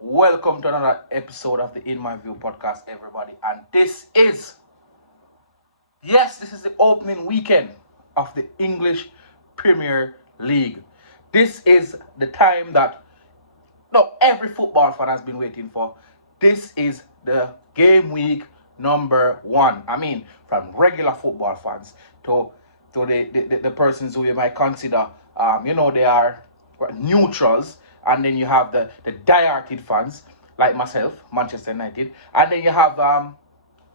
welcome to another episode of the In My View podcast, everybody. And this is the opening weekend of the English Premier League. This is the time that every football fan has been waiting for. This is the game week number one. I mean, from regular football fans to the persons who you might consider, they are neutrals, and then you have the die-hearted fans like myself, Manchester United, and then you have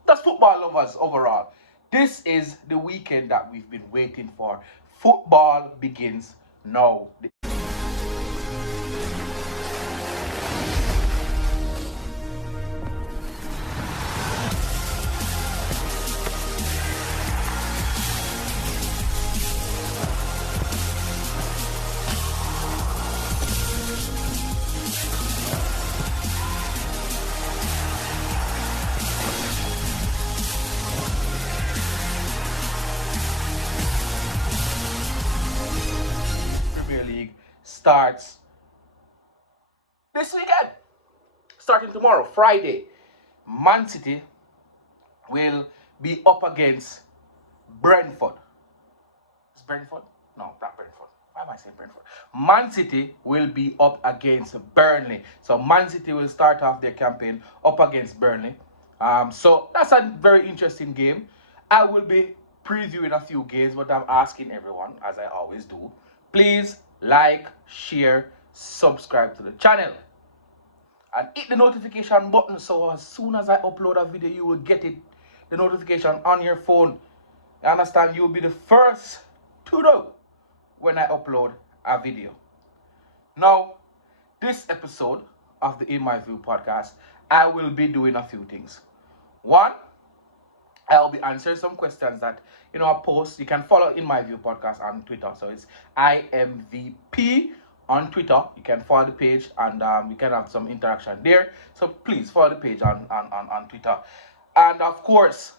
that's football lovers overall. This is the weekend that we've been waiting for. Football begins now. Premier League starts this weekend. Starting tomorrow, Friday, Man City will be up against Brentford. Is Brentford? No, not Brentford. Why am I saying Brentford? Man City will be up against Burnley. So Man City will start off their campaign up against Burnley. So that's a very interesting game. I will be previewing a few games, but I'm asking everyone, as I always do, please like, share, subscribe to the channel, and hit the notification button so as soon as I upload a video, you will get the notification on your phone. You understand? You'll be the first to know when I upload a video. Now, this episode of the In My View podcast, I will be doing a few things. One, I'll be answering some questions that I post. You can follow In My View podcast on Twitter. So it's IMVP on Twitter. You can follow the page, and we can have some interaction there. So please follow the page on Twitter. And of course,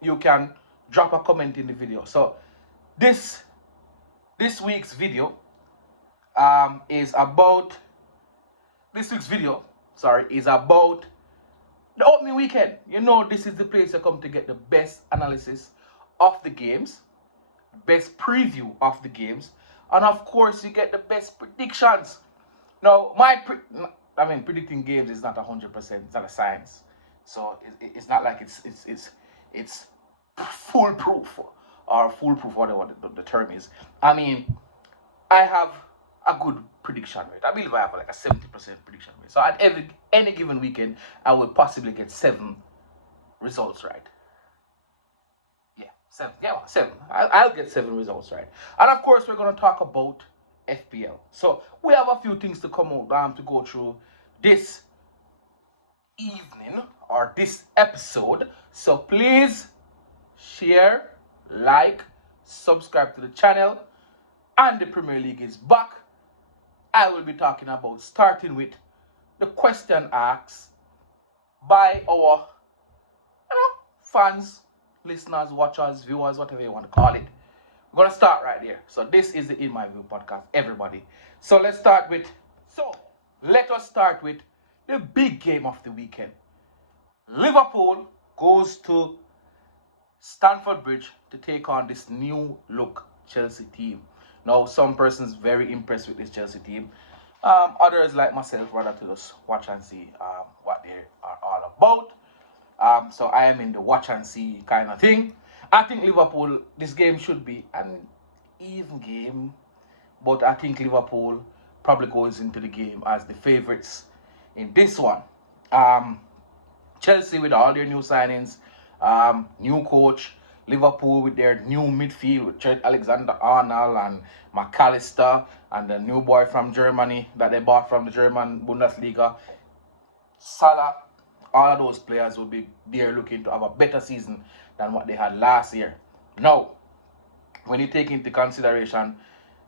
you can drop a comment in the video. So this week's video is about the opening weekend. This is the place you come to get the best analysis of the games, best preview of the games, and of course you get the best predictions. Now, predicting games is not 100%. It's not a science, so it's not like it's foolproof or foolproof, whatever the term is. I mean, I have a good prediction rate. I believe I have like a 70% prediction rate. So at any given weekend, I will possibly get 7 results right. Yeah, 7. Yeah, 7. I'll get 7 results right. And of course, we're going to talk about FPL. So we have a few things to come out to go through this evening or this episode. So please share, like, subscribe to the channel. And the Premier League is back. I will be talking about starting with the question asked by our fans, listeners, watchers, viewers, whatever you want to call it. We're going to start right there. So this is the In My View podcast, everybody. So let us start with the big game of the weekend. Liverpool goes to Stamford Bridge to take on this new look Chelsea team. Now, some persons very impressed with this Chelsea team. Others, like myself, rather to just watch and see what they are all about. So I am in the watch and see kind of thing. I think Liverpool, this game should be an even game, but I think Liverpool probably goes into the game as the favourites in this one. Chelsea with all their new signings, new coach. Liverpool with their new midfield with Trent Alexander-Arnold and McAllister, and the new boy from Germany that they bought from the German Bundesliga, Salah. All of those players will be there looking to have a better season than what they had last year. Now, when you take into consideration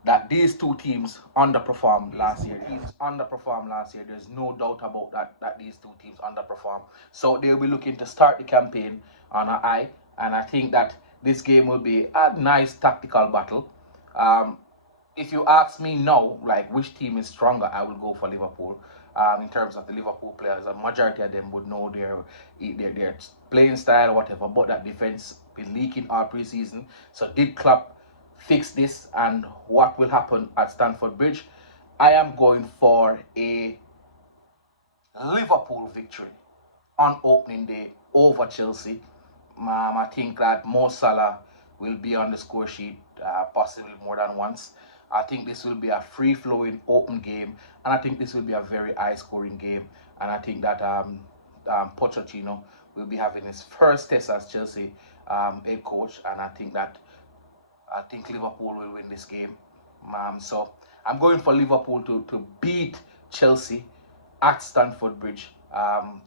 that these two teams underperformed last year, there's no doubt about that these two teams underperformed. So they'll be looking to start the campaign on an eye. And I think that this game will be a nice tactical battle. if you ask me now, like which team is stronger, I will go for Liverpool. In terms of the Liverpool players, a majority of them would know their playing style or whatever. But that defense been leaking all preseason. So did Klopp fix this, and what will happen at Stamford Bridge? I am going for a Liverpool victory on opening day over Chelsea. I think that Mo Salah will be on the score sheet possibly more than once. I think this will be a free-flowing open game, and I think this will be a very high-scoring game. And I think that Pochettino will be having his first test as Chelsea head coach, and I think Liverpool will win this game. So I'm going for Liverpool to beat Chelsea at Stamford Bridge.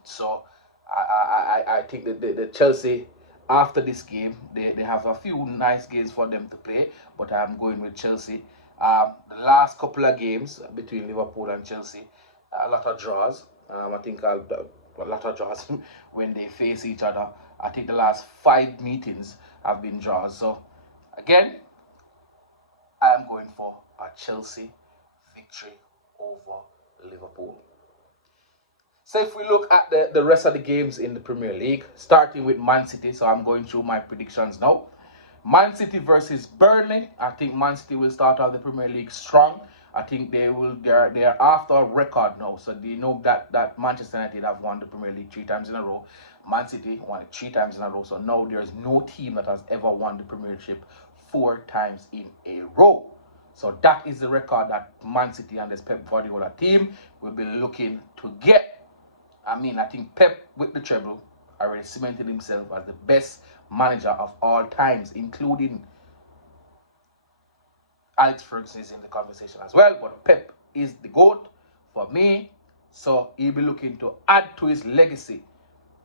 So I think that the Chelsea, after this game, they have a few nice games for them to play, but I'm going with Chelsea. The last couple of games between Liverpool and Chelsea, a lot of draws. I think a lot of draws when they face each other. I think the last 5 meetings have been draws. So again, I am going for a Chelsea victory over Liverpool. So if we look at the rest of the games in the Premier League, starting with Man City, so I'm going through my predictions now. Man City versus Burnley. I think Man City will start off the Premier League strong. I think they're after a record now. So they know that Manchester United have won the Premier League 3 times in a row. Man City won it 3 times in a row. So now there's no team that has ever won the Premiership 4 times in a row. So that is the record that Man City and this Pep Guardiola team will be looking to get. I think Pep with the treble already cemented himself as the best manager of all times, including Alex Ferguson is in the conversation as well. But Pep is the GOAT for me. So he'll be looking to add to his legacy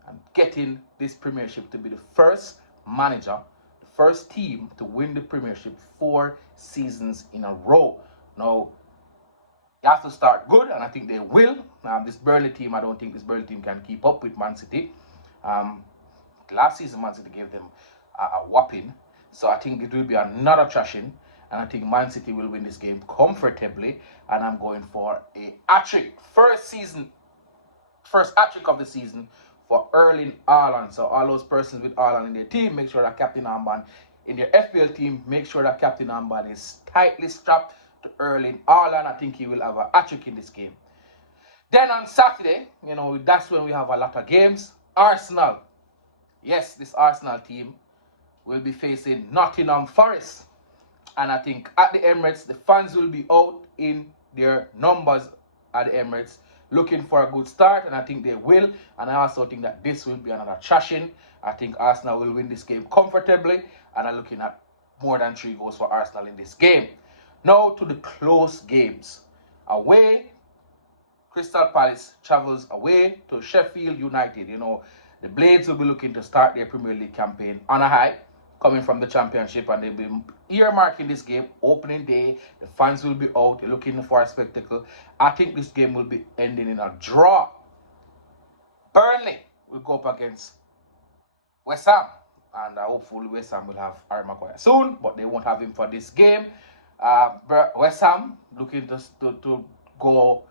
and getting this Premiership to be the first manager, the first team to win the Premiership 4 seasons in a row. Now, you have to start good, and I think they will. This Burnley team, I don't think this Burnley team can keep up with Man City. Last season, Man City gave them a whopping. So I think it will be another thrashing, and I think Man City will win this game comfortably. And I'm going for a hat-trick. First hat-trick of the season for Erling Haaland. So all those persons with Haaland in their team, make sure that captain armband in their FPL team, make sure that captain armband is tightly strapped to Erling Haaland. I think he will have a hat-trick in this game. Then on Saturday, that's when we have a lot of games. Arsenal. Yes, this Arsenal team will be facing Nottingham Forest. And I think at the Emirates, the fans will be out in their numbers at the Emirates looking for a good start, and I think they will. And I also think that this will be another thrashing. I think Arsenal will win this game comfortably, and I'm looking at more than 3 goals for Arsenal in this game. Now to the close games. Away, Crystal Palace travels away to Sheffield United. The Blades will be looking to start their Premier League campaign on a high, coming from the Championship, and they'll be earmarking this game, opening day. The fans will be out, they're looking for a spectacle. I think this game will be ending in a draw. Burnley will go up against West Ham, and hopefully West Ham will have Harry Maguire soon, but they won't have him for this game. West Ham looking to go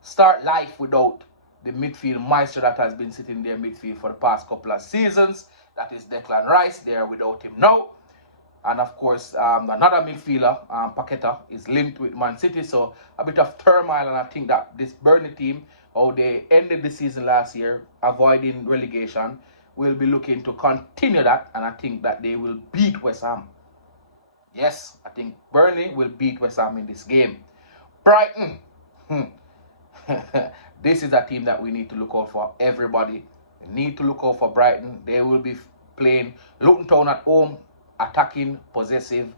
start life without the midfield maestro that has been sitting in their midfield for the past couple of seasons. That is Declan Rice. They are without him now. And of course, another midfielder, Paqueta, is linked with Man City. So a bit of turmoil, and I think that this Burnley team, they ended the season last year avoiding relegation, will be looking to continue that. And I think that they will beat West Ham. Yes, I think Burnley will beat West Ham in this game. Brighton. This is a team that we need to look out for. Everybody need to look out for Brighton. They will be playing Luton Town at home, attacking, possession,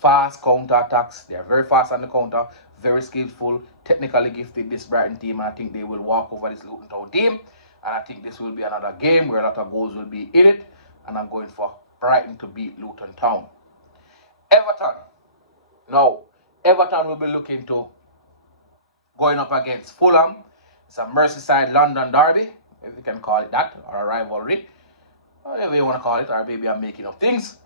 fast counter attacks. They are very fast on the counter, very skillful, technically gifted, this Brighton team, and I think they will walk over this Luton Town team. And I think this will be another game where a lot of goals will be in it, and I'm going for Brighton to beat Luton Town. Everton. Now, Everton will be looking to going up against Fulham. It's a Merseyside London derby, if you can call it that, or a rivalry, whatever you want to call it, or maybe I'm making up things.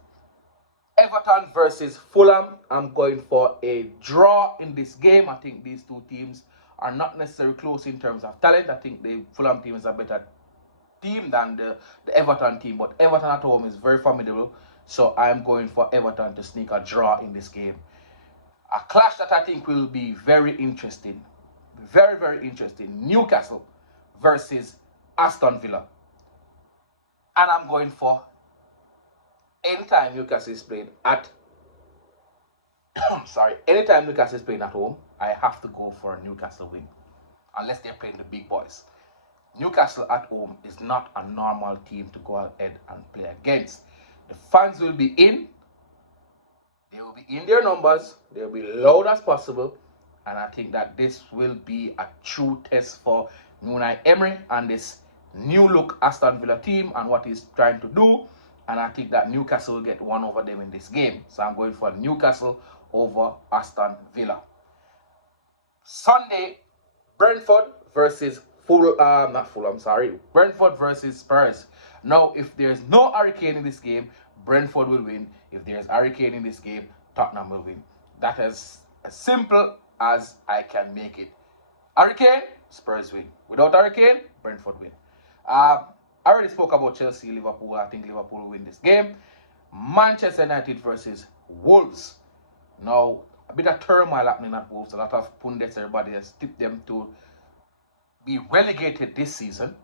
Everton versus Fulham. I'm going for a draw in this game. I think these two teams are not necessarily close in terms of talent. I think the Fulham team is a better team than the Everton team, but Everton at home is very formidable. So I'm going for Everton to sneak a draw in this game. A clash that I think will be very interesting. Very, very interesting. Newcastle versus Aston Villa. And I'm going for anytime Newcastle is playing at anytime Newcastle is playing at home, I have to go for a Newcastle win. Unless they're playing the big boys. Newcastle at home is not a normal team to go ahead and play against. The fans will be in. They will be in their numbers. They will be loud as possible. And I think that this will be a true test for Unai Emery and this new look Aston Villa team and what he's trying to do. And I think that Newcastle will get one over them in this game. So I'm going for Newcastle over Aston Villa. Sunday, Brentford versus Brentford versus Spurs. Now, if there's no Hurricane in this game, Brentford will win. If there's Hurricane in this game, Tottenham will win. That is as simple as I can make it. Hurricane, Spurs win. Without Hurricane, Brentford win. I already spoke about Chelsea, Liverpool. I think Liverpool will win this game. Manchester United versus Wolves. Now, a bit of turmoil happening at Wolves. A lot of pundits, everybody has tipped them to be relegated this season.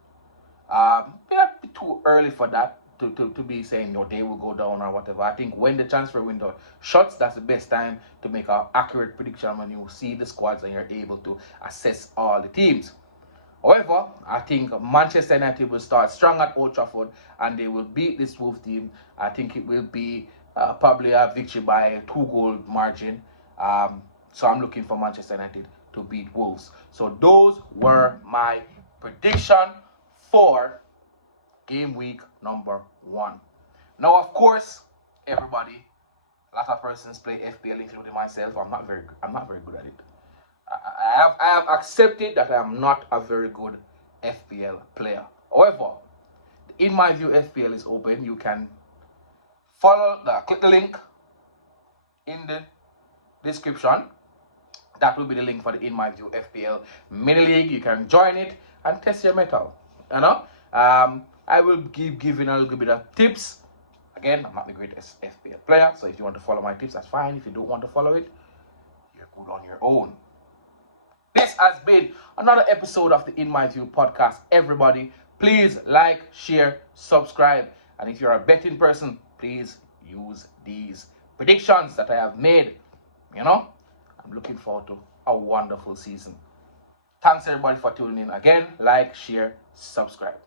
A bit too early for that to be saying they will go down or whatever. I think when the transfer window shuts, that's the best time to make an accurate prediction when you see the squads and you're able to assess all the teams. However, I think Manchester United will start strong at Old Trafford and they will beat this Wolves team. I think it will be probably a victory by a 2-goal margin. So I'm looking for Manchester United to beat Wolves. So those were my prediction for game week number 1. Now, of course, everybody, a lot of persons play FPL, including myself. I'm not very good at it. I have accepted that I am not a very good FPL player. However, In My View FPL is open. You can click the link in the description. That will be the link for the In My View FPL mini league. You can join it and test your metal. I will giving a little bit of tips. Again, I'm not the greatest FPL player, so if you want to follow my tips, that's fine. If you don't want to follow it, you're good on your own. This has been another episode of the In My View podcast. Everybody, please like, share, subscribe. And if you're a betting person, please use these predictions that I have made. I'm looking forward to a wonderful season. Thanks everybody for tuning in. Again, like, share, subscribe.